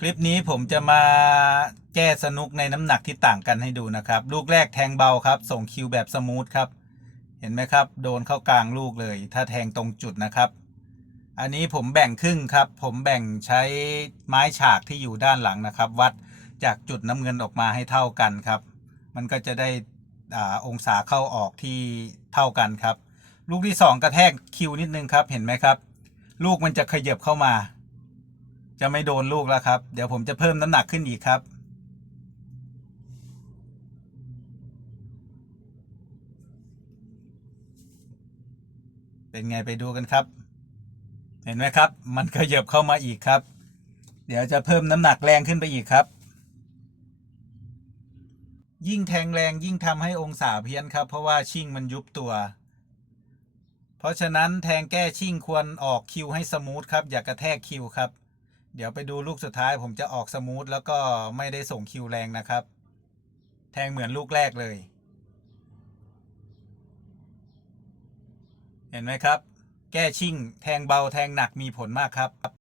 คลิปนี้ผมจะมาแก้สนุกในน้ำหนักที่ต่างกันให้ดูนะครับ ลูกแรกแทงเบาครับ ส่งคิวแบบสมูทครับ เห็นไหมครับ โดนเข้ากลางลูกเลย ถ้าแทงตรงจุดนะครับ อันนี้ผมแบ่งครึ่งครับ ผมแบ่งใช้ไม้ฉากที่อยู่ด้านหลังนะครับ วัดจากจุดน้ำเงินออกมาให้เท่ากันครับ มันก็จะได้อองศาเข้าออกที่เท่ากันครับ ลูกที่สองกระแทกคิวนิดนึงครับ เห็นไหมครับ ลูกมันจะขยับเข้ามา จะไม่โดนลูกแล้วครับ เดี๋ยวผมจะเพิ่มน้ำหนักขึ้นอีกครับ เป็นไงไปดูกันครับ เห็นไหมครับ มันขยับเข้ามาอีกครับ เดี๋ยวจะเพิ่มน้ำหนักแรงขึ้นไปอีกครับ ยิ่งแทงแรงยิ่งทำให้องศาเพี้ยนครับ เพราะว่าชิ่งมันยุบตัวเพราะฉะนั้นแทงแก้ชิ่งควรออกคิวให้สมูทครับ อย่ากกระแทกคิวครับ เดี๋ยวไปดูลูกสุดท้ายผมจะออกสมูทแล้วก็ไม่ได้ส่งคิวแรงนะครับ แทงเหมือนลูกแรกเลย เห็นไหมครับ แก้ชิ่ง แทงเบาแทงหนักมีผลมากครับ